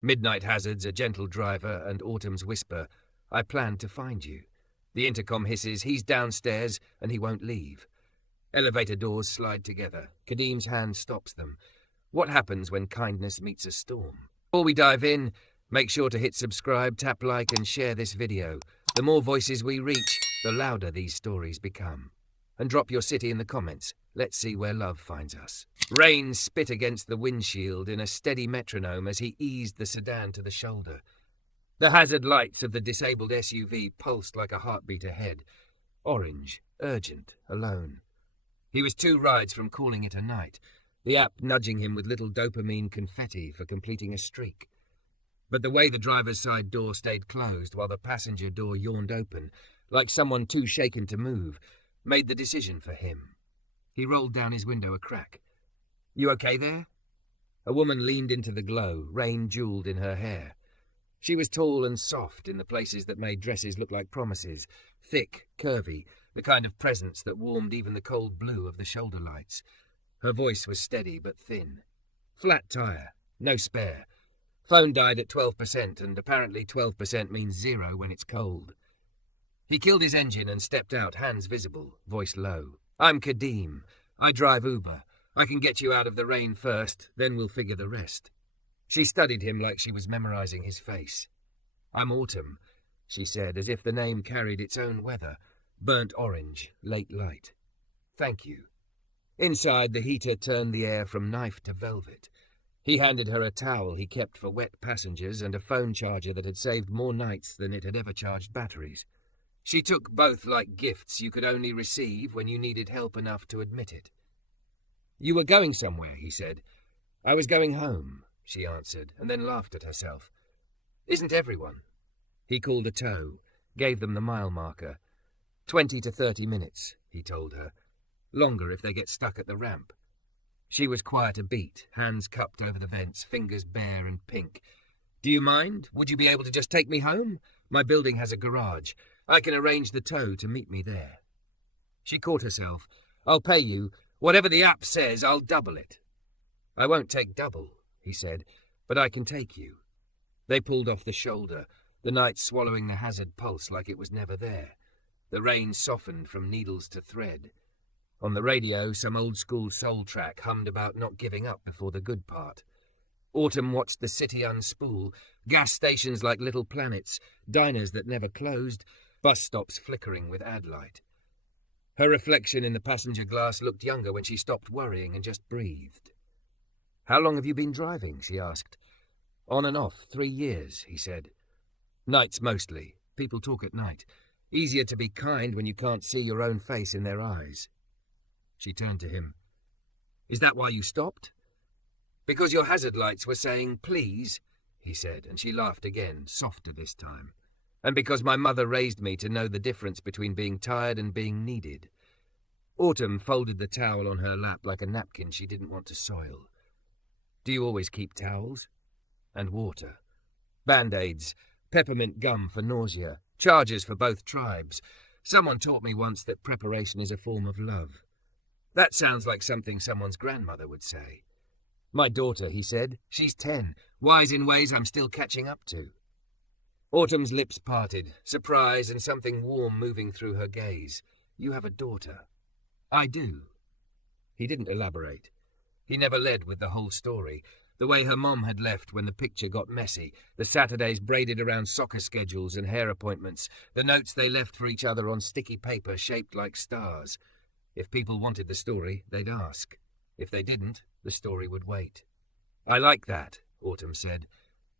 Midnight hazards, a gentle driver, and autumn's whisper. I planned to find you. The intercom hisses, he's downstairs, and he won't leave. Elevator doors slide together. Kadeem's hand stops them. What happens when kindness meets a storm? Before we dive in, make sure to hit subscribe, tap like, and share this video. The more voices we reach, the louder these stories become. And drop your city in the comments. Let's see where love finds us. Rain spit against the windshield in a steady metronome as he eased the sedan to the shoulder. The hazard lights of the disabled SUV pulsed like a heartbeat ahead. Orange, urgent, alone. He was 2 rides from calling it a night, the app nudging him with little dopamine confetti for completing a streak. But the way the driver's side door stayed closed while the passenger door yawned open, like someone too shaken to move, made the decision for him. He rolled down his window a crack. "You okay there?" A woman leaned into the glow, rain jeweled in her hair. She was tall and soft in the places that made dresses look like promises, thick, curvy, the kind of presence that warmed even the cold blue of the shoulder lights. Her voice was steady but thin. "Flat tire, no spare. Phone died at 12%, and apparently 12% means 0 when it's cold." He killed his engine and stepped out, hands visible, voice low. "I'm Kadeem. I drive Uber. I can get you out of the rain first, then we'll figure the rest." She studied him like she was memorizing his face. "I'm Autumn," she said, as if the name carried its own weather. Burnt orange, late light. "Thank you." Inside, the heater turned the air from knife to velvet. He handed her a towel he kept for wet passengers and a phone charger that had saved more nights than it had ever charged batteries. She took both like gifts you could only receive when you needed help enough to admit it. "You were going somewhere," he said. "I was going home," she answered, and then laughed at herself. "Isn't everyone?" He called a tow, gave them the mile marker. 20 to 30 minutes, he told her. Longer if they get stuck at the ramp. She was quiet a beat, hands cupped over the vents, fingers bare and pink. "Do you mind? Would you be able to just take me home? My building has a garage. I can arrange the tow to meet me there." She caught herself. "I'll pay you. Whatever the app says, I'll double it." "I won't take double," he said, "but I can take you." They pulled off the shoulder, the night swallowing the hazard pulse like it was never there. The rain softened from needles to thread. On the radio, some old-school soul track hummed about not giving up before the good part. Autumn watched the city unspool, gas stations like little planets, diners that never closed, bus stops flickering with ad light. Her reflection in the passenger glass looked younger when she stopped worrying and just breathed. "How long have you been driving?" she asked. "On and off, 3 years, he said. "Nights mostly. People talk at night. Easier to be kind when you can't see your own face in their eyes." She turned to him. "Is that why you stopped?" "Because your hazard lights were saying, 'Please,'" he said, and she laughed again, softer this time. "And because my mother raised me to know the difference between being tired and being needed." Autumn folded the towel on her lap like a napkin she didn't want to soil. "Do you always keep towels?" "And water. Band-aids, peppermint gum for nausea, chargers for both tribes. Someone taught me once that preparation is a form of love." "That sounds like something someone's grandmother would say." "My daughter," he said. "She's 10, wise in ways I'm still catching up to." Autumn's lips parted, surprise and something warm moving through her gaze. "You have a daughter." "I do." He didn't elaborate. He never led with the whole story. The way her mom had left when the picture got messy, the Saturdays braided around soccer schedules and hair appointments, the notes they left for each other on sticky paper shaped like stars. If people wanted the story, they'd ask. If they didn't, the story would wait. "I like that," Autumn said.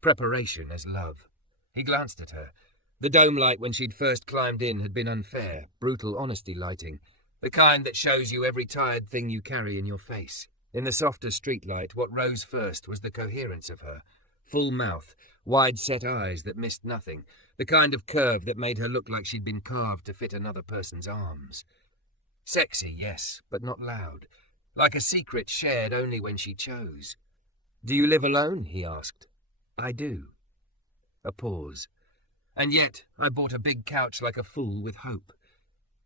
"Preparation as love." He glanced at her. The dome light when she'd first climbed in had been unfair, brutal honesty lighting, the kind that shows you every tired thing you carry in your face. In the softer streetlight, what rose first was the coherence of her. Full mouth, wide-set eyes that missed nothing, the kind of curve that made her look like she'd been carved to fit another person's arms. Sexy, yes, but not loud. Like a secret shared only when she chose. "Do you live alone?" he asked. "I do." A pause. "And yet I bought a big couch like a fool with hope."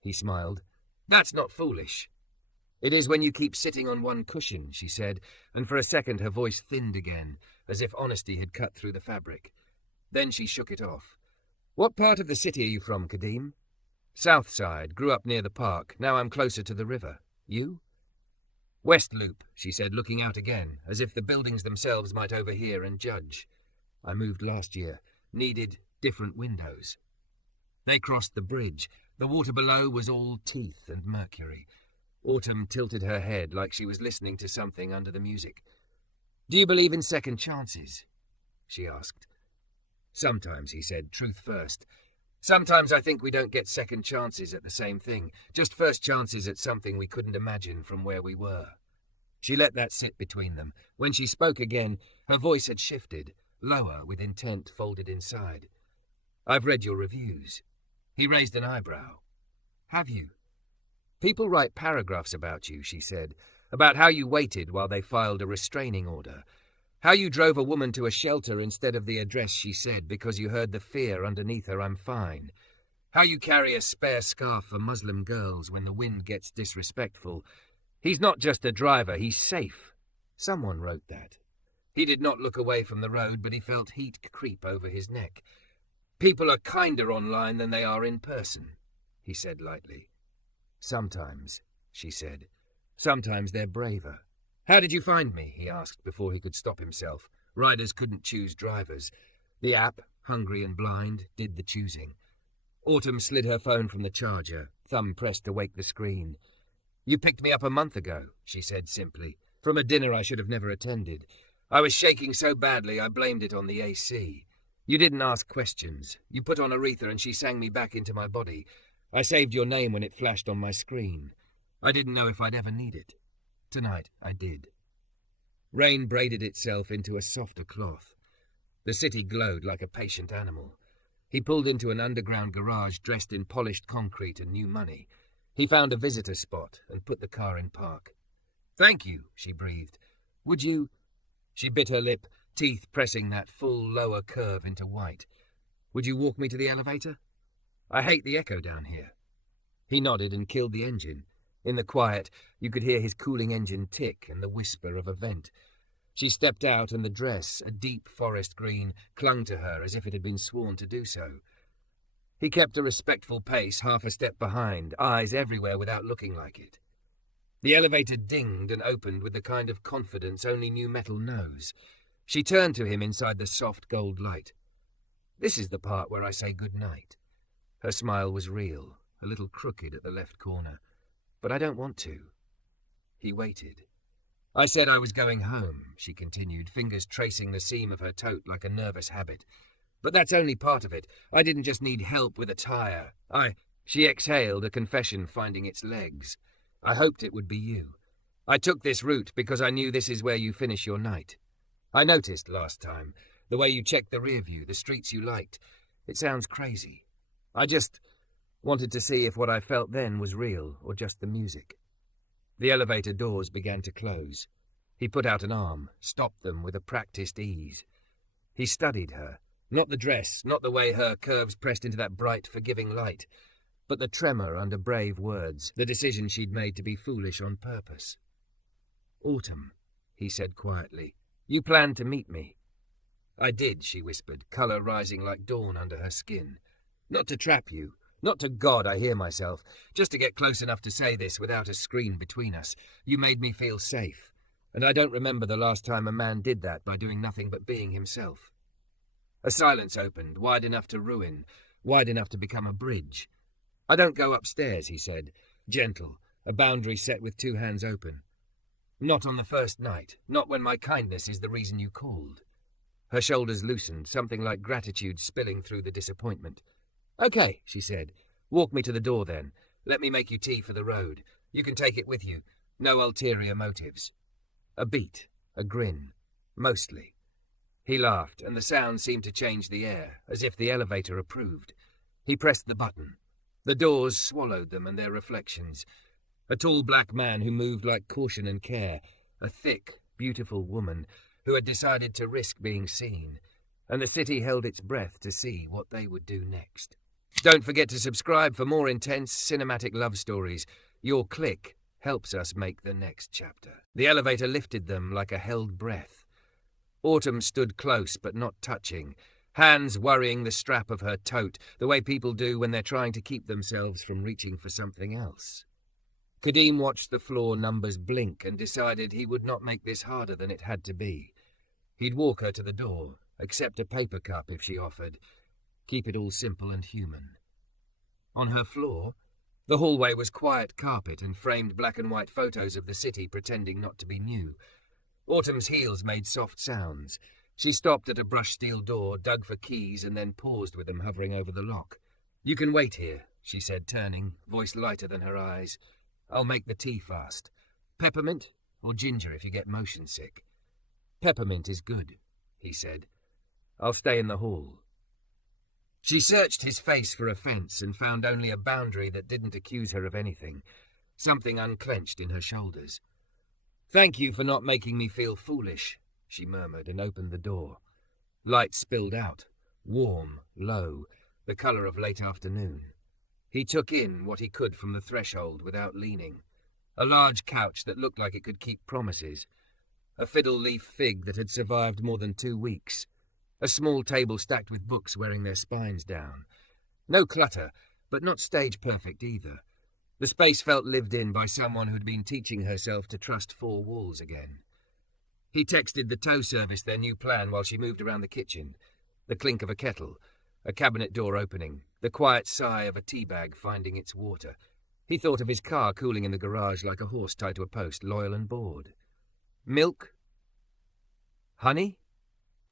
He smiled. "That's not foolish." It is when you keep sitting on one cushion, she said, and for a second her voice thinned again, as if honesty had cut through the fabric. Then she shook it off. What part of the city are you from, Kadeem? South side, grew up near the park. Now I'm closer to the river. You? West Loop, she said, looking out again, as if the buildings themselves might overhear and judge. I moved last year. Needed different windows. They crossed the bridge. The water below was all teeth and mercury. Autumn tilted her head like she was listening to something under the music. Do you believe in second chances? She asked. Sometimes, he said, truth first. Sometimes I think we don't get second chances at the same thing, just first chances at something we couldn't imagine from where we were. She let that sit between them. When she spoke again, her voice had shifted, lower with intent folded inside. I've read your reviews. He raised an eyebrow. Have you? People write paragraphs about you, she said, about how you waited while they filed a restraining order, how you drove a woman to a shelter instead of the address she said because you heard the fear underneath her I'm fine, how you carry a spare scarf for Muslim girls when the wind gets disrespectful. He's not just a driver, he's safe. Someone wrote that. He did not look away from the road, but he felt heat creep over his neck. People are kinder online than they are in person, he said lightly. Sometimes, she said. Sometimes they're braver. How did you find me? He asked before he could stop himself. Riders couldn't choose drivers. The app, hungry and blind, did the choosing. Autumn slid her phone from the charger, thumb pressed to wake the screen. You picked me up a month ago, she said simply, from a dinner I should have never attended. I was shaking so badly I blamed it on the AC. You didn't ask questions. You put on Aretha and she sang me back into my body. I saved your name when it flashed on my screen. I didn't know if I'd ever need it. Tonight, I did. Rain braided itself into a softer cloth. The city glowed like a patient animal. He pulled into an underground garage dressed in polished concrete and new money. He found a visitor spot and put the car in park. Thank you, she breathed. Would you... She bit her lip, teeth pressing that full lower curve into white. Would you walk me to the elevator? I hate the echo down here. He nodded and killed the engine. In the quiet, you could hear his cooling engine tick and the whisper of a vent. She stepped out and the dress, a deep forest green, clung to her as if it had been sworn to do so. He kept a respectful pace, half a step behind, eyes everywhere without looking like it. The elevator dinged and opened with the kind of confidence only new metal knows. She turned to him inside the soft gold light. This is the part where I say good night. Her smile was real, a little crooked at the left corner. But I don't want to. He waited. I said I was going home, she continued, fingers tracing the seam of her tote like a nervous habit. But that's only part of it. I didn't just need help with a tire. She exhaled, a confession finding its legs. I hoped it would be you. I took this route because I knew this is where you finish your night. I noticed last time, the way you checked the rear view, the streets you liked. It sounds crazy. I just wanted to see if what I felt then was real or just the music. The elevator doors began to close. He put out an arm, stopped them with a practiced ease. He studied her, not the dress, not the way her curves pressed into that bright, forgiving light, but the tremor under brave words, the decision she'd made to be foolish on purpose. Autumn, he said quietly, you planned to meet me. I did, she whispered, colour rising like dawn under her skin. Not to trap you, not to God I hear myself, just to get close enough to say this without a screen between us. You made me feel safe, and I don't remember the last time a man did that by doing nothing but being himself. A silence opened, wide enough to ruin, wide enough to become a bridge. I don't go upstairs, he said, gentle, a boundary set with two hands open. Not on the first night, not when my kindness is the reason you called. Her shoulders loosened, something like gratitude spilling through the disappointment. Okay, she said. Walk me to the door then. Let me make you tea for the road. You can take it with you. No ulterior motives. A beat, a grin. Mostly. He laughed, and the sound seemed to change the air, as if the elevator approved. He pressed the button. The doors swallowed them and their reflections. A tall black man who moved like caution and care. A thick, beautiful woman who had decided to risk being seen. And the city held its breath to see what they would do next. Don't forget to subscribe for more intense cinematic love stories. Your click helps us make the next chapter. The elevator lifted them like a held breath. Autumn stood close but not touching, hands worrying the strap of her tote, the way people do when they're trying to keep themselves from reaching for something else. Kadeem watched the floor numbers blink and decided he would not make this harder than it had to be. He'd walk her to the door, accept a paper cup if she offered, keep it all simple and human. On her floor, the hallway was quiet carpet and framed black and white photos of the city pretending not to be new. Autumn's heels made soft sounds. She stopped at a brushed steel door, dug for keys, and then paused with them hovering over the lock. "You can wait here," she said, turning, voice lighter than her eyes. "I'll make the tea fast. Peppermint or ginger if you get motion sick?" "Peppermint is good," he said. "I'll stay in the hall." She searched his face for offence and found only a boundary that didn't accuse her of anything, something unclenched in her shoulders. "Thank you for not making me feel foolish," she murmured and opened the door. Light spilled out, warm, low, the colour of late afternoon. He took in what he could from the threshold without leaning. A large couch that looked like it could keep promises. A fiddle-leaf fig that had survived more than 2 weeks. A small table stacked with books wearing their spines down. No clutter, but not stage-perfect either. The space felt lived in by someone who'd been teaching herself to trust 4 walls again. He texted the tow service their new plan while she moved around the kitchen. The clink of a kettle, a cabinet door opening, the quiet sigh of a tea bag finding its water. He thought of his car cooling in the garage like a horse tied to a post, loyal and bored. "Milk? Honey?"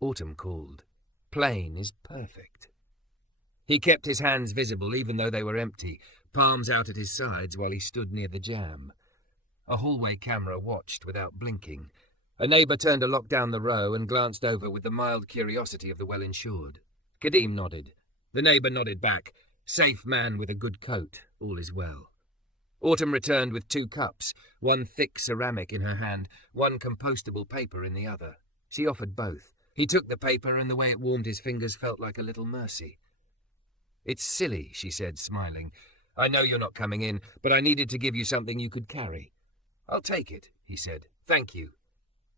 Autumn called. "Plain is perfect." He kept his hands visible even though they were empty, palms out at his sides while he stood near the jam. A hallway camera watched without blinking. A neighbour turned a lock down the row and glanced over with the mild curiosity of the well-insured. Kadeem nodded. The neighbour nodded back. Safe man with a good coat. All is well. Autumn returned with 2 cups, one thick ceramic in her hand, one compostable paper in the other. She offered both. He took the paper, and the way it warmed his fingers felt like a little mercy. "It's silly," she said, smiling. "I know you're not coming in, but I needed to give you something you could carry." "I'll take it," he said. "Thank you."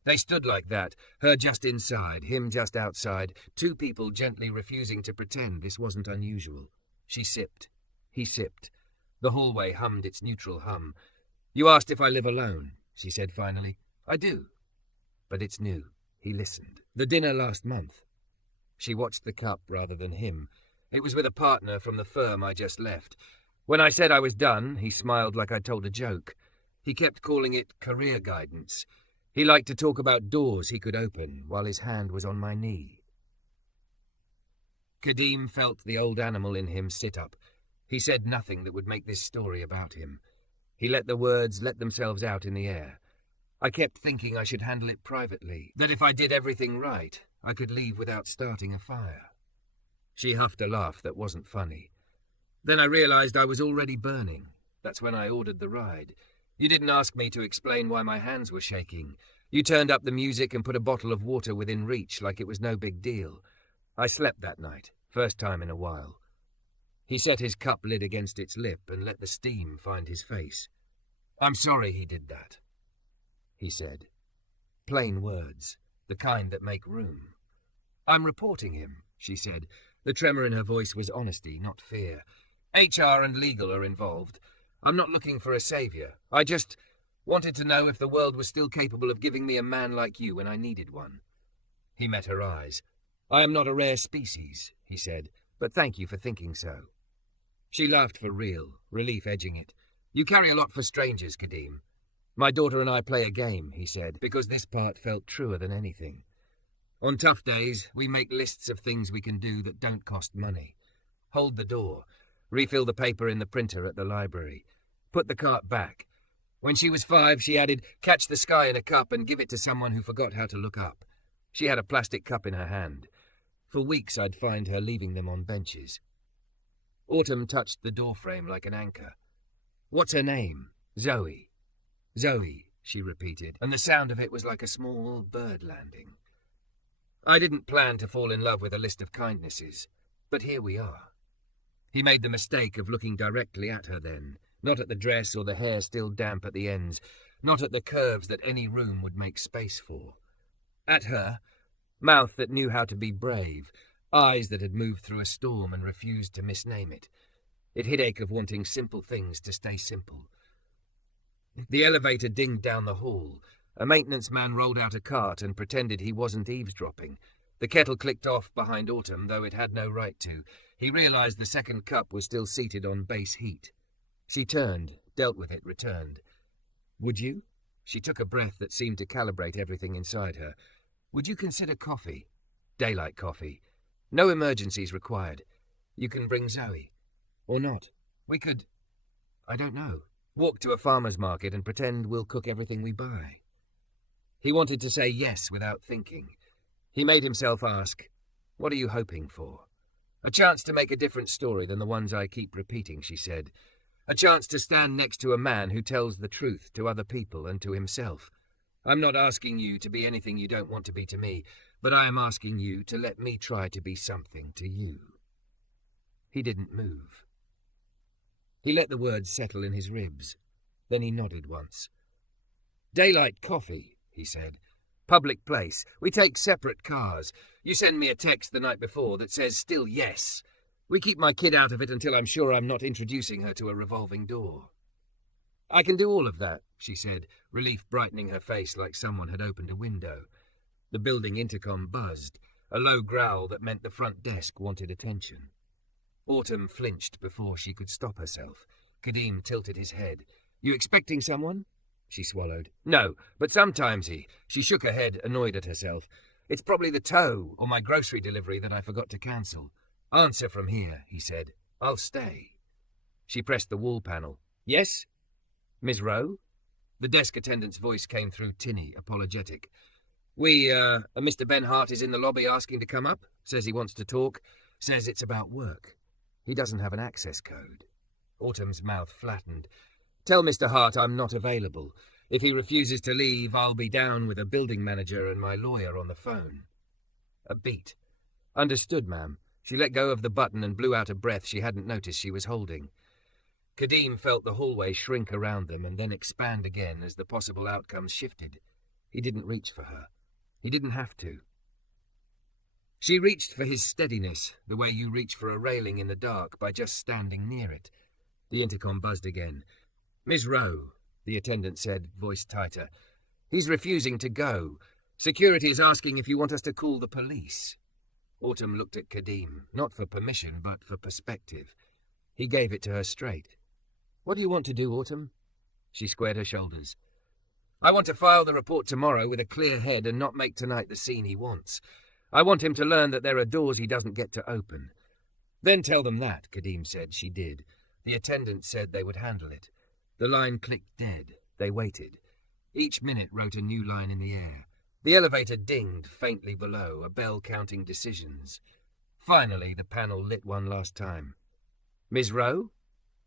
They stood like that, her just inside, him just outside, 2 people gently refusing to pretend this wasn't unusual. She sipped. He sipped. The hallway hummed its neutral hum. "You asked if I live alone," she said finally. "I do. But it's new." He listened. "The dinner last month." She watched the cup rather than him. "It was with a partner from the firm I just left. When I said I was done, he smiled like I'd told a joke. He kept calling it career guidance. He liked to talk about doors he could open while his hand was on my knee." Kadeem felt the old animal in him sit up. He said nothing that would make this story about him. He let the words let themselves out in the air. "I kept thinking I should handle it privately, that if I did everything right, I could leave without starting a fire." She huffed a laugh that wasn't funny. "Then I realized I was already burning. That's when I ordered the ride. You didn't ask me to explain why my hands were shaking. You turned up the music and put a bottle of water within reach like it was no big deal. I slept that night, first time in a while." He set his cup lid against its lip and let the steam find his face. "I'm sorry he did that," he said. Plain words, the kind that make room. "I'm reporting him," she said. The tremor in her voice was honesty, not fear. "HR and legal are involved. I'm not looking for a saviour. I just wanted to know if the world was still capable of giving me a man like you when I needed one." He met her eyes. "I am not a rare species," he said, "but thank you for thinking so." She laughed for real, relief edging it. "You carry a lot for strangers, Kadeem." "My daughter and I play a game," he said, because this part felt truer than anything. "On tough days, we make lists of things we can do that don't cost money. Hold the door. Refill the paper in the printer at the library. Put the cart back. When she was 5, she added, catch the sky in a cup and give it to someone who forgot how to look up. She had a plastic cup in her hand. For weeks I'd find her leaving them on benches." Autumn touched the doorframe like an anchor. "What's her name?" "Zoe." "Zoe," she repeated, and the sound of it was like a small bird landing. "I didn't plan to fall in love with a list of kindnesses, but here we are." He made the mistake of looking directly at her then, Not at the dress or the hair still damp at the ends, not at the curves that any room would make space for. At her, mouth that knew how to be brave, eyes that had moved through a storm and refused to misname it. It hid ache of wanting simple things to stay simple. The elevator dinged down the hall. A maintenance man rolled out a cart and pretended he wasn't eavesdropping. The kettle clicked off behind Autumn, though it had no right to. He realized the second cup was still seated on base heat. She turned, dealt with it, returned. Would you? She took a breath that seemed to calibrate everything inside her. Would you consider coffee? Daylight coffee. No emergencies required. You can bring Zoe. Or not. We could, I don't know, walk to a farmer's market and pretend we'll cook everything we buy. He wanted to say yes without thinking. He made himself ask, what are you hoping for? A chance to make a different story than the ones I keep repeating, she said. A chance to stand next to a man who tells the truth to other people and to himself. I'm not asking you to be anything you don't want to be to me, but I am asking you to let me try to be something to you. He didn't move. He let the words settle in his ribs. Then he nodded once. Daylight coffee, he said. Public place. We take separate cars. You send me a text the night before that says still yes. We keep my kid out of it until I'm sure I'm not introducing her to a revolving door. I can do all of that, she said, relief brightening her face like someone had opened a window. The building intercom buzzed, a low growl that meant the front desk wanted attention. Autumn flinched before she could stop herself. Kadeem tilted his head. You expecting someone? She swallowed. No, but sometimes She shook her head, annoyed at herself. It's probably the tow or my grocery delivery that I forgot to cancel. Answer from here, he said. I'll stay. She pressed the wall panel. Yes? Miss Rowe? The desk attendant's voice came through tinny, apologetic. Mr. Benhart is in the lobby asking to come up. Says he wants to talk. Says it's about work. He doesn't have an access code. Autumn's mouth flattened. Tell Mr. Hart I'm not available. If he refuses to leave, I'll be down with a building manager and my lawyer on the phone. A beat. Understood, ma'am. She let go of the button and blew out a breath she hadn't noticed she was holding. Kadeem felt the hallway shrink around them and then expand again as the possible outcomes shifted. He didn't reach for her. He didn't have to. She reached for his steadiness, the way you reach for a railing in the dark by just standing near it. The intercom buzzed again. Miss Rowe, the attendant said, voice tighter. He's refusing to go. Security is asking if you want us to call the police. Autumn looked at Kadeem, not for permission, but for perspective. He gave it to her straight. What do you want to do, Autumn? She squared her shoulders. I want to file the report tomorrow with a clear head and not make tonight the scene he wants. I want him to learn that there are doors he doesn't get to open. Then tell them that, Kadeem said. She did. The attendant said they would handle it. The line clicked dead. They waited. Each minute wrote a new line in the air. The elevator dinged faintly below, a bell counting decisions. Finally, the panel lit one last time. Ms. Rowe?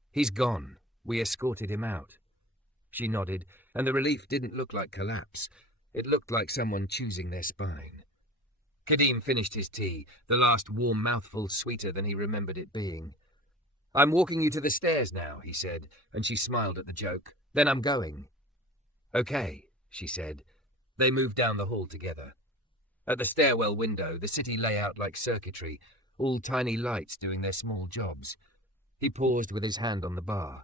He's gone. We escorted him out. She nodded, and the relief didn't look like collapse. It looked like someone choosing their spine. Kadeem finished his tea, the last warm mouthful sweeter than he remembered it being. I'm walking you to the stairs now, he said, and she smiled at the joke. Then I'm going. Okay, she said. They moved down the hall together. At the stairwell window, the city lay out like circuitry, all tiny lights doing their small jobs. He paused with his hand on the bar.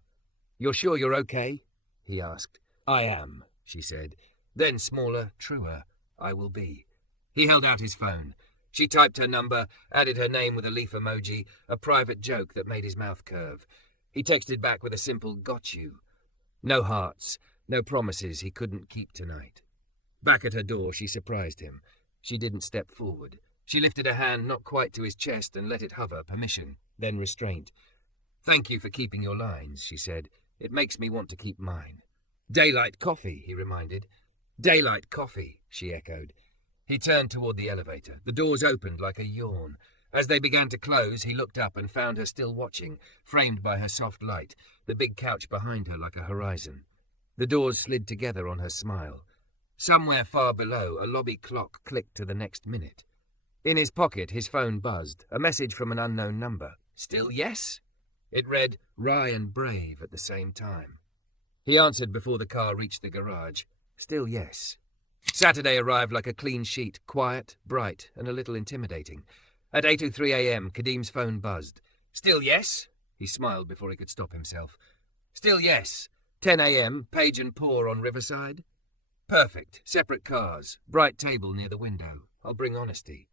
You're sure you're okay? He asked. I am, she said. Then smaller, truer, I will be. He held out his phone. She typed her number, added her name with a leaf emoji, a private joke that made his mouth curve. He texted back with a simple got you. No hearts, no promises he couldn't keep tonight. Back at her door, she surprised him. She didn't step forward. She lifted a hand not quite to his chest and let it hover, permission, then restraint. Thank you for keeping your lines, she said. It makes me want to keep mine. Daylight coffee, he reminded. Daylight coffee, she echoed. He turned toward the elevator. The doors opened like a yawn. As they began to close, he looked up and found her still watching, framed by her soft light, the big couch behind her like a horizon. The doors slid together on her smile. Somewhere far below, a lobby clock clicked to the next minute. In his pocket, his phone buzzed, a message from an unknown number. Still yes? It read "Wry and Brave" at the same time. He answered before the car reached the garage. Still yes. Saturday arrived like a clean sheet, quiet, bright, and a little intimidating. At 8:03 a.m., Kadeem's phone buzzed. Still yes? He smiled before he could stop himself. Still yes. 10 a.m., Page and Pour on Riverside. Perfect. Separate cars. Bright table near the window. I'll bring honesty.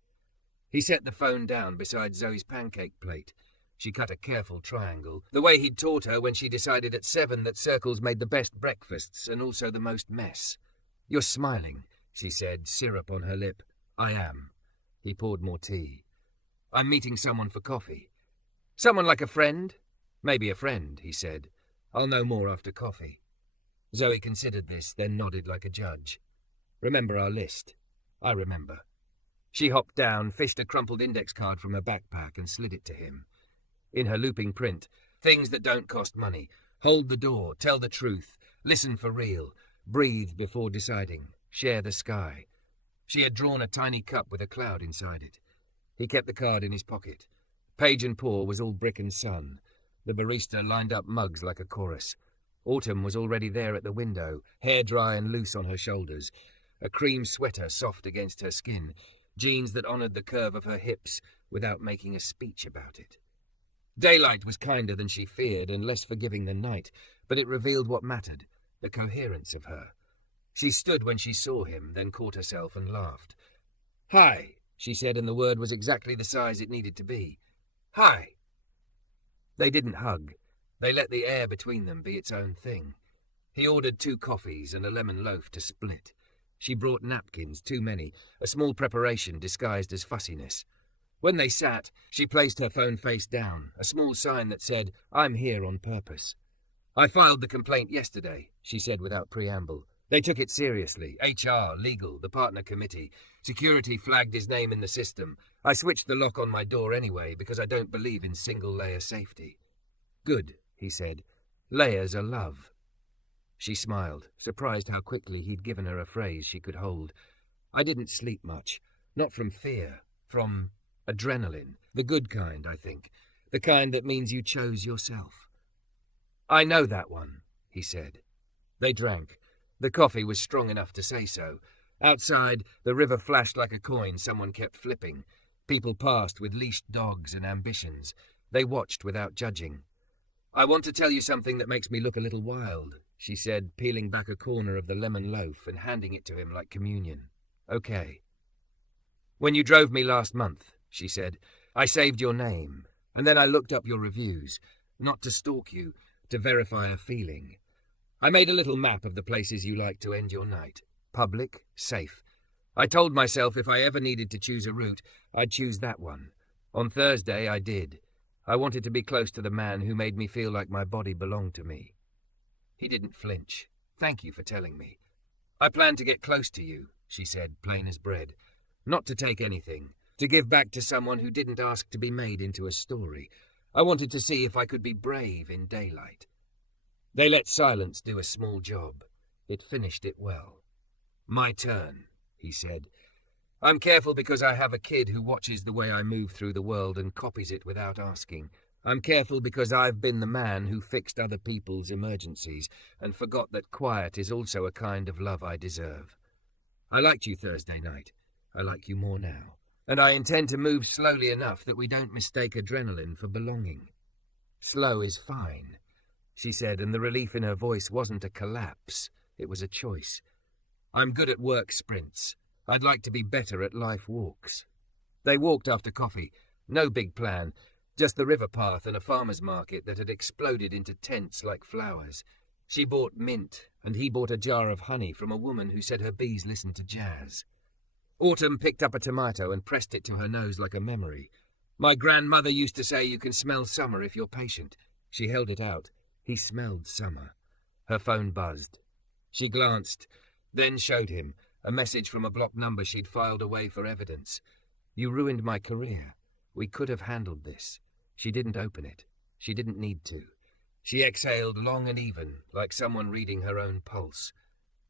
He set the phone down beside Zoe's pancake plate. She cut a careful triangle, the way he'd taught her when she decided at 7 that circles made the best breakfasts and also the most mess. You're smiling, she said, syrup on her lip. I am. He poured more tea. I'm meeting someone for coffee. Someone like a friend? Maybe a friend, he said. I'll know more after coffee. Zoe considered this, then nodded like a judge. Remember our list? I remember. She hopped down, fished a crumpled index card from her backpack and slid it to him. In her looping print, things that don't cost money. Hold the door, tell the truth, listen for real, breathe before deciding, share the sky. She had drawn a tiny cup with a cloud inside it. He kept the card in his pocket. Page and Pour was all brick and sun. The barista lined up mugs like a chorus. Autumn was already there at the window, hair dry and loose on her shoulders, a cream sweater soft against her skin, jeans that honoured the curve of her hips without making a speech about it. Daylight was kinder than she feared and less forgiving than night, but it revealed what mattered, the coherence of her. She stood when she saw him, then caught herself and laughed. Hi, she said, and the word was exactly the size it needed to be. Hi. They didn't hug. They let the air between them be its own thing. He ordered 2 coffees and a lemon loaf to split. She brought napkins, too many, a small preparation disguised as fussiness. When they sat, she placed her phone face down, a small sign that said, I'm here on purpose. I filed the complaint yesterday, she said without preamble. They took it seriously. HR, legal, the partner committee. Security flagged his name in the system. I switched the lock on my door anyway because I don't believe in single-layer safety. Good, he said. Layers are love. She smiled, surprised how quickly he'd given her a phrase she could hold. I didn't sleep much. Not from fear. From adrenaline. The good kind, I think. The kind that means you chose yourself. I know that one, he said. They drank. The coffee was strong enough to say so. Outside, the river flashed like a coin someone kept flipping. People passed with leashed dogs and ambitions. They watched without judging. I want to tell you something that makes me look a little wild, she said, peeling back a corner of the lemon loaf and handing it to him like communion. Okay. When you drove me last month, she said, I saved your name, and then I looked up your reviews, not to stalk you, to verify a feeling. I made a little map of the places you like to end your night. Public, safe. I told myself if I ever needed to choose a route, I'd choose that one. On Thursday, I did. I wanted to be close to the man who made me feel like my body belonged to me. He didn't flinch. Thank you for telling me. I planned to get close to you, she said, plain as bread. Not to take anything. To give back to someone who didn't ask to be made into a story. I wanted to see if I could be brave in daylight. They let silence do a small job. It finished it well. My turn, he said. I'm careful because I have a kid who watches the way I move through the world and copies it without asking. I'm careful because I've been the man who fixed other people's emergencies and forgot that quiet is also a kind of love I deserve. I liked you Thursday night. I like you more now. And I intend to move slowly enough that we don't mistake adrenaline for belonging. Slow is fine, she said, and the relief in her voice wasn't a collapse. It was a choice. I'm good at work sprints. I'd like to be better at life walks. They walked after coffee. No big plan. Just the river path and a farmer's market that had exploded into tents like flowers. She bought mint, and he bought a jar of honey from a woman who said her bees listened to jazz. Autumn picked up a tomato and pressed it to her nose like a memory. My grandmother used to say you can smell summer if you're patient. She held it out. He smelled summer. Her phone buzzed. She glanced, then showed him a message from a blocked number she'd filed away for evidence. You ruined my career. We could have handled this. She didn't open it. She didn't need to. She exhaled long and even, like someone reading her own pulse.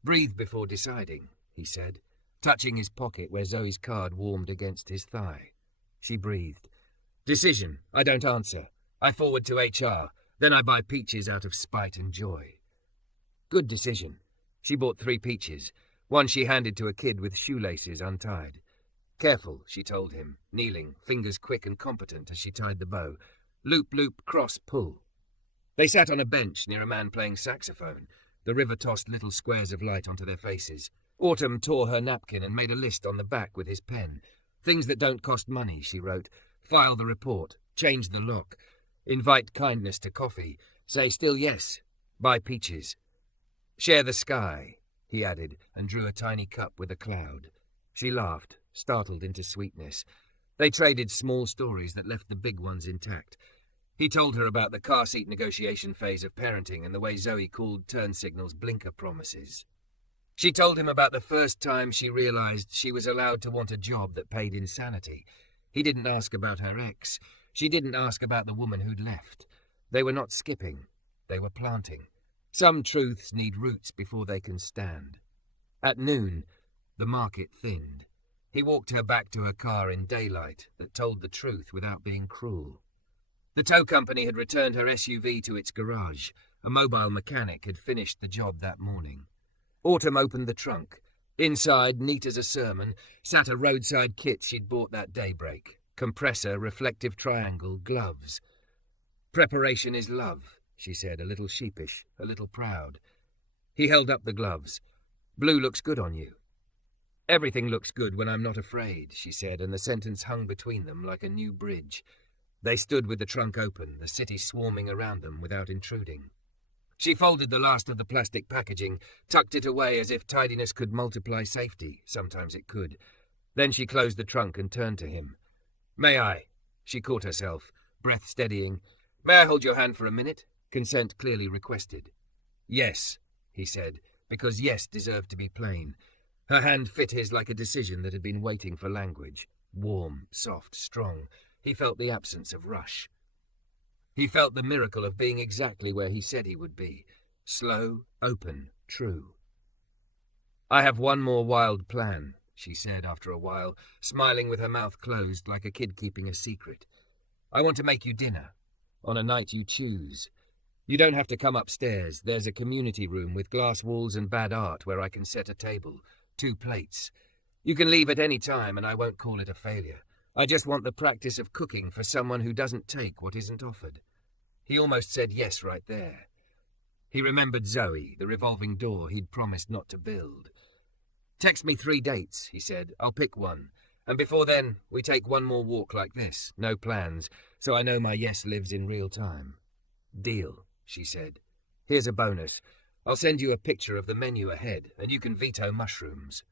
Breathe before deciding, he said, touching his pocket where Zoe's card warmed against his thigh. She breathed. Decision. I don't answer. I forward to HR, then I buy peaches out of spite and joy. Good decision. She bought 3 peaches. One she handed to a kid with shoelaces untied. Careful, she told him, kneeling, fingers quick and competent as she tied the bow. Loop, loop, cross, pull. They sat on a bench near a man playing saxophone. The river tossed little squares of light onto their faces. Autumn tore her napkin and made a list on the back with his pen. Things that don't cost money, she wrote. File the report. Change the lock. Invite kindness to coffee. Say still yes. Buy peaches. Share the sky, he added, and drew a tiny cup with a cloud. She laughed, startled into sweetness. They traded small stories that left the big ones intact. He told her about the car seat negotiation phase of parenting and the way Zoe called turn signals blinker promises. She told him about the first time she realized she was allowed to want a job that paid insanity. He didn't ask about her ex. She didn't ask about the woman who'd left. They were not skipping. They were planting. Some truths need roots before they can stand. At noon, the market thinned. He walked her back to her car in daylight that told the truth without being cruel. The tow company had returned her SUV to its garage. A mobile mechanic had finished the job that morning. Autumn opened the trunk. Inside, neat as a sermon, sat a roadside kit she'd bought that daybreak. Compressor, reflective triangle, gloves. Preparation is love, she said, a little sheepish, a little proud. He held up the gloves. Blue looks good on you. Everything looks good when I'm not afraid, she said, and the sentence hung between them like a new bridge. They stood with the trunk open, the city swarming around them without intruding. She folded the last of the plastic packaging, tucked it away as if tidiness could multiply safety. Sometimes it could. Then she closed the trunk and turned to him. May I? She caught herself, breath steadying. May I hold your hand for a minute? Consent clearly requested. Yes, he said, because yes deserved to be plain. Her hand fit his like a decision that had been waiting for language. Warm, soft, strong. He felt the absence of rush. He felt the miracle of being exactly where he said he would be. Slow, open, true. I have one more wild plan, she said after a while, smiling with her mouth closed like a kid keeping a secret. I want to make you dinner, on a night you choose. You don't have to come upstairs. There's a community room with glass walls and bad art where I can set a table, 2 plates. You can leave at any time and I won't call it a failure. I just want the practice of cooking for someone who doesn't take what isn't offered. He almost said yes right there. He remembered Zoe, the revolving door he'd promised not to build. Text me 3 dates, he said. I'll pick one. And before then, we take one more walk like this. No plans, so I know my yes lives in real time. Deal, she said. Here's a bonus. I'll send you a picture of the menu ahead, and you can veto mushrooms.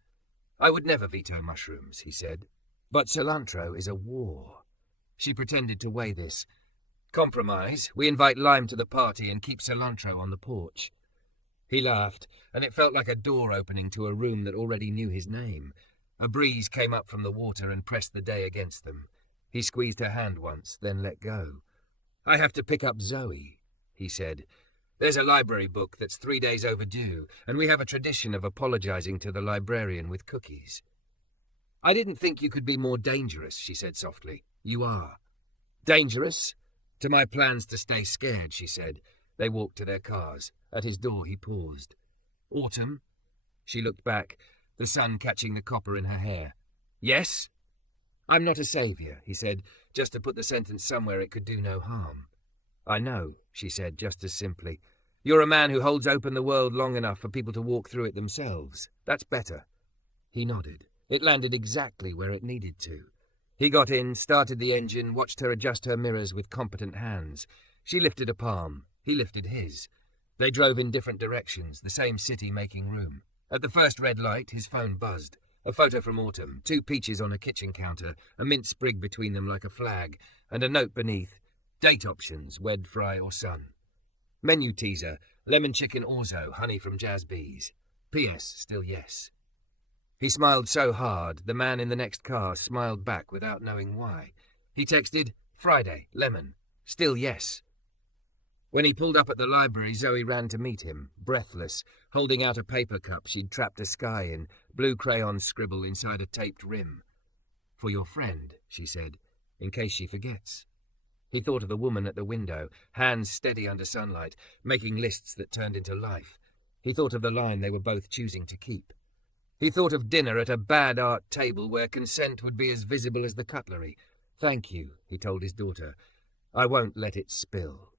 I would never veto mushrooms, he said. But cilantro is a war. She pretended to weigh this. Compromise. We invite lime to the party and keep cilantro on the porch. He laughed, and it felt like a door opening to a room that already knew his name. A breeze came up from the water and pressed the day against them. He squeezed her hand once, then let go. I have to pick up Zoe, he said. There's a library book that's 3 days overdue, and we have a tradition of apologizing to the librarian with cookies. I didn't think you could be more dangerous, she said softly. You are. Dangerous? To my plans to stay scared, she said. They walked to their cars. At his door he paused. Autumn? She looked back, the sun catching the copper in her hair. Yes? I'm not a saviour, he said, just to put the sentence somewhere it could do no harm. I know, she said, just as simply. You're a man who holds open the world long enough for people to walk through it themselves. That's better. He nodded. It landed exactly where it needed to. He got in, started the engine, watched her adjust her mirrors with competent hands. She lifted a palm. He lifted his. They drove in different directions, the same city making room. At the first red light, his phone buzzed. A photo from Autumn, 2 peaches on a kitchen counter, a mint sprig between them like a flag, and a note beneath. Date options, wed, fry, or sun. Menu teaser, lemon chicken orzo, honey from Jazz Bees. P.S. Still yes. He smiled so hard, the man in the next car smiled back without knowing why. He texted, Friday, lemon. Still yes. When he pulled up at the library, Zoe ran to meet him, breathless, holding out a paper cup she'd trapped a sky in, blue crayon scribble inside a taped rim. For your friend, she said, in case she forgets. He thought of the woman at the window, hands steady under sunlight, making lists that turned into life. He thought of the line they were both choosing to keep. He thought of dinner at a bad art table where consent would be as visible as the cutlery. "Thank you," he told his daughter. "I won't let it spill."